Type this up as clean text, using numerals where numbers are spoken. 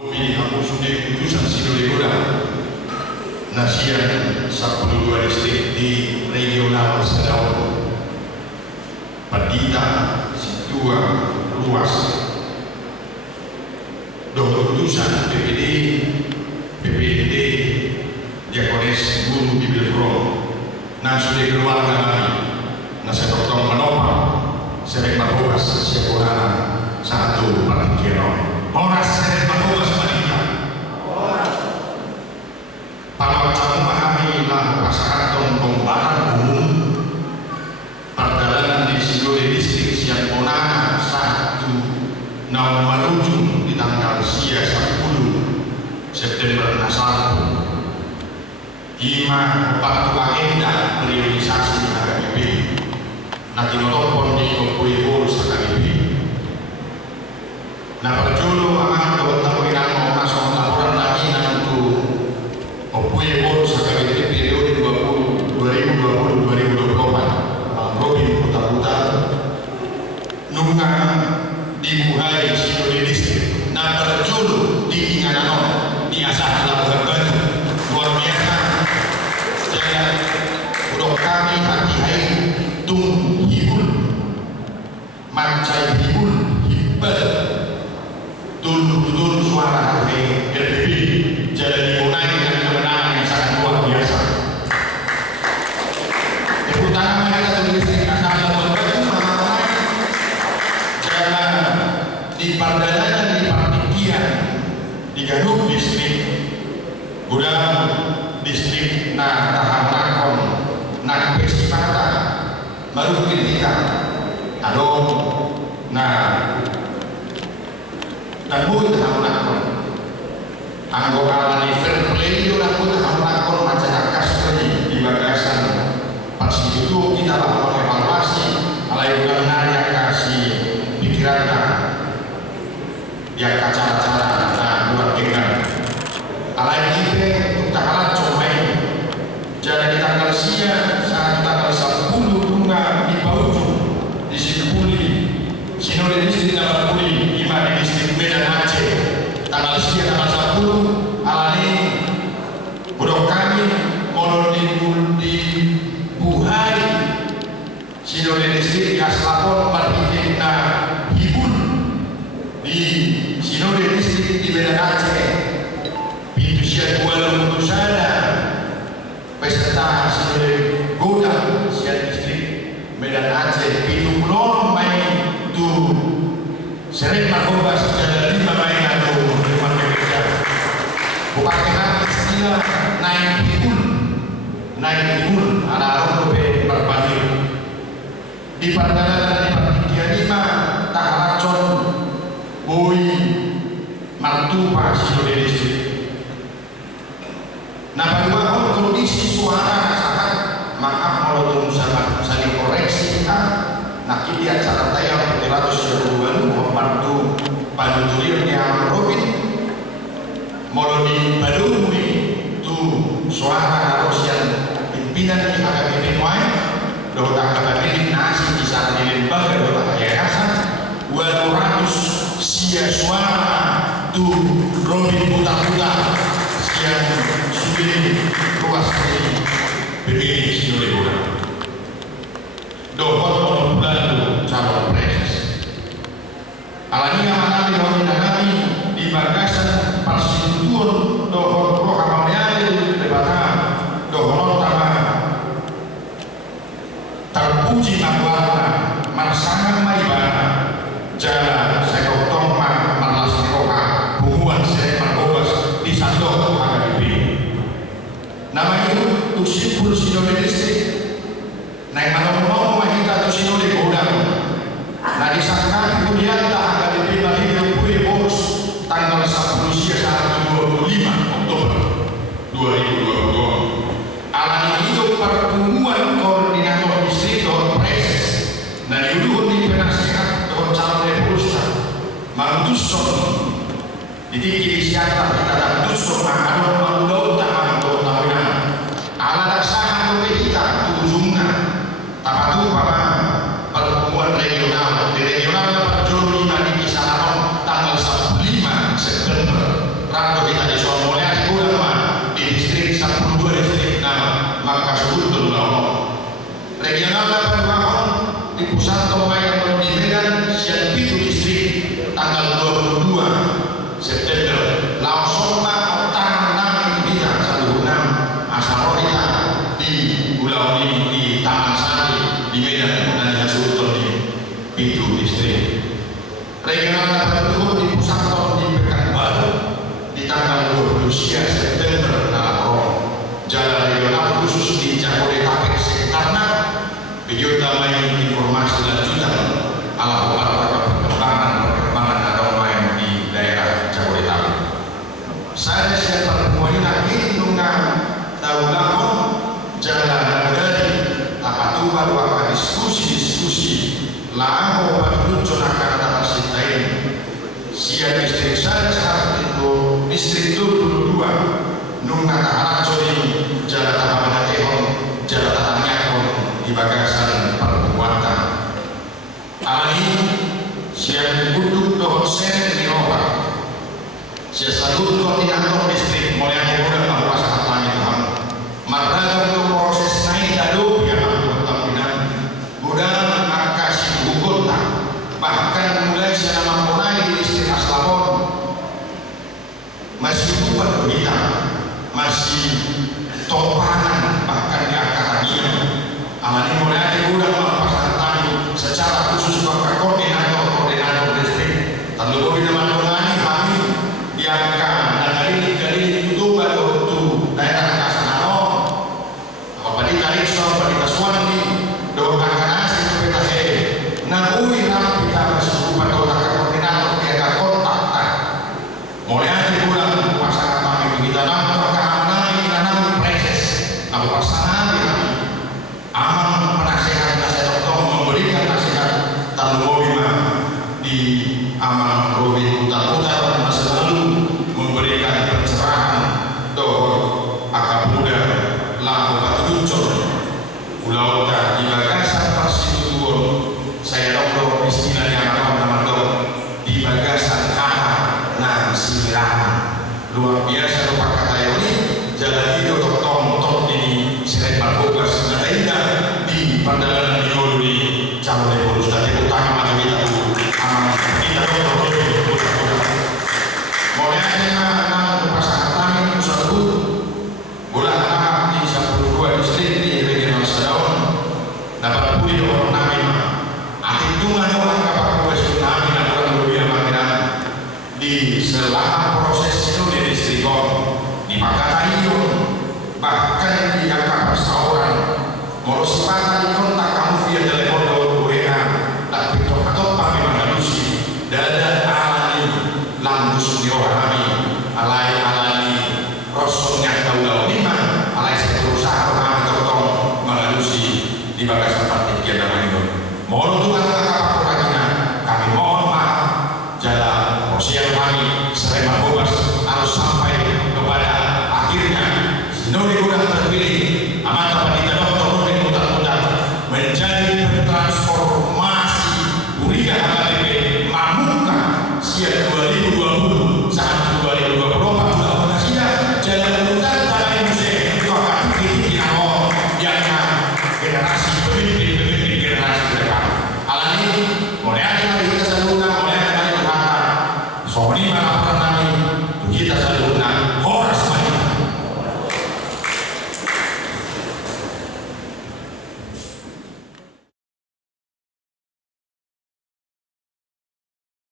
Pilih hapus keputusan Sidolegoda Nasian 12 distrik di regional Sedau Padita Situa Luas Dokter keputusan PPD PPD Diakonis Guru Bibelro Nasude keluarga kami Nasa Dokter Manopal Serek Marhobas Sekolana satu Partikiano Horas Serek Marhobas Padita Para calon memahami lah pasangan pembaran umum perjalanan di Sidole distrik siang Ponana 1 Naumarujung di tanggal 10 September nasal Ima waktu agenda priorisasi HKBP nanti nonton di Kompuibo HKBP nah perjulu akan bertemu mau masuk laporan lagi nanti Kompuibo HKBP periode 2020-2024 Bang Robin putar-putar nunga dibuhai Sidole distrik nah perjulu di Inganon di asal Labuhan Batu luar biasa jangan udah kami hati-hati tung hibul mancai hibul hibal dulu suara hati RPB jadi dimulai dengan kemenangan yang sangat luar biasa terutama mereka tulis di asal Labuhan Batu jangan di Pardana di Partikian di Garut distrik Gudang distrik na tahan na pesipata baru kritika adon na dan buat tahan anggota alani fair play itu dan buat tahan masyarakat seperti di bagasan pas itu kita lakukan evaluasi alai bukan yang kasih pikiran yang cara-cara nah buat dengan alai kita takalan cobain jadi tanggal siang saat tanggal 10 bunga di Bauju di Sikupuli Sidole distrik tanggal 10 Ima di distrik Medan Aceh tanggal siang tanggal 10 alani budak kami mau di Buhai Sidole distrik Kaslapon Marhidina Hibun di Sidole distrik di Medan Aceh siang dua sana peserta Sidole Goda siang distrik Medan Aceh pintu pulau main tu sering Marhobas dan 5 main atau 5 kerja bukan istilah naik hibul ada orang lebih berbanding di Pardana dan di Partikian 5 taharacon boi martupa Sidole distrik. Nah, bagaimana kondisi suara sangat maaf kalau misalnya saling koreksi nah kita cara tayang 402 membantu panuturiannya Robin mau di Badung itu suara harus yang pimpinan di HKBP Nuai Dota HKBP nasi di saat di lembaga Dota Yayasan 200 sia suara tuh Robin putar-putar yang sudah luas dari begini Sidolegoda dohot bulan calon pres alani amanah kami di bagasan Parsitur dohot rohamanya di debatan dohot utama terpuji magwarna marsangan maibana jalan sekotong marlas roha hubungan saya Marhobas di Sandok HKBP nama itu Tusipul Sidole distrik naik mana-mana mahita Sidole Godang nah disangka kemudian HKBP bagi Kompuibo bos tanggal 10 siang 25 Oktober 2022 alani itu pertemuan koordinator distrik dan preses dan itu di penasehat dan calon depusa Mantuson jadi kiri siapa kita dan tusuk makan malu tak malu tahunan ala laksahan kita ujungnya tak tahu apa pertemuan regional di regional perjuru di Kisah tanggal 5 September usia September dalam jalan regional khusus di Jabodetabek karena video damai informasi lanjutan ala perkembangan atau main di daerah Jabodetabek. Saya siapa pertemuan lagi dengan tahu jalan dari apa dua diskusi lalu bertujuan akan dapat sitain siap distrik saya saat itu distrik itu dua nunga tahanan jodi jalan tahanan tehon jalan tahannya pun di bagasan perbuatan alani siap butuh dosen di Eropa siap satu koordinator distrik mulai yang mudah menguasai hal itu marah untuk proses naik dadu yang bahkan mulai saya memulai di distrik Aslabon masih bukan berita masih topangan bahkan di akarnya alani mulai udah melepas tadi secara khusus maka koordinator distrik tentu kita menangani kami diangkat dari itu baru untuk daerah Kasanano apa di Tarikso apa di Kaswandi doakan kanasi kita nah uiram kita masuk pada koordinator dia kontak mulai aja bulan pasangan kami kita nampak keamanan proses apa pasangan aman penasehat dokter memberikan nasihat tanpa di aman Robi Utara selalu memberikan pencerahan doa agak muda lalu batucor pulau di bagasan Persiduon saya dokter istilahnya nama di bagasan nah sirahan luar biasa lupa kata ini jalan itu tonton ini Serepan Bogas nada indah di Pandalan di Yoli calon evolusi tadi utama atau kita kita mulai aja pasangan kami pusat bulan di 12 distrik di regional Sadaun dapat pulih orang nami hitungan orang kapal profesional nami dan orang lebih aman di selama proses itu di distrik di Makatayo bahkan di angka perseorangan mau sepatah kontak kamu via telepon WA tapi atau kami mengadusi dada alani lambus di orang kami alani rosongnya tahu lima alai berusaha kami tolong mengadusi di bagasan partai kita itu mohon Tuhan kakak perhatian kami mohon maaf jalan proses kami Serepan Bogas harus sampai kepada akhirnya Nuri udah terpilih amat apa kita dokter Nuri mudah-mudahan menjadi transformasi Uriga HKBP Mamuka siap 2020 saat 2024 sudah berhasil jalan hutan tanah musim itu akan dibikin awal yang generasi pemimpin generasi ke depan alani mulai ada kita saluna mulai ada Tuhan soalnya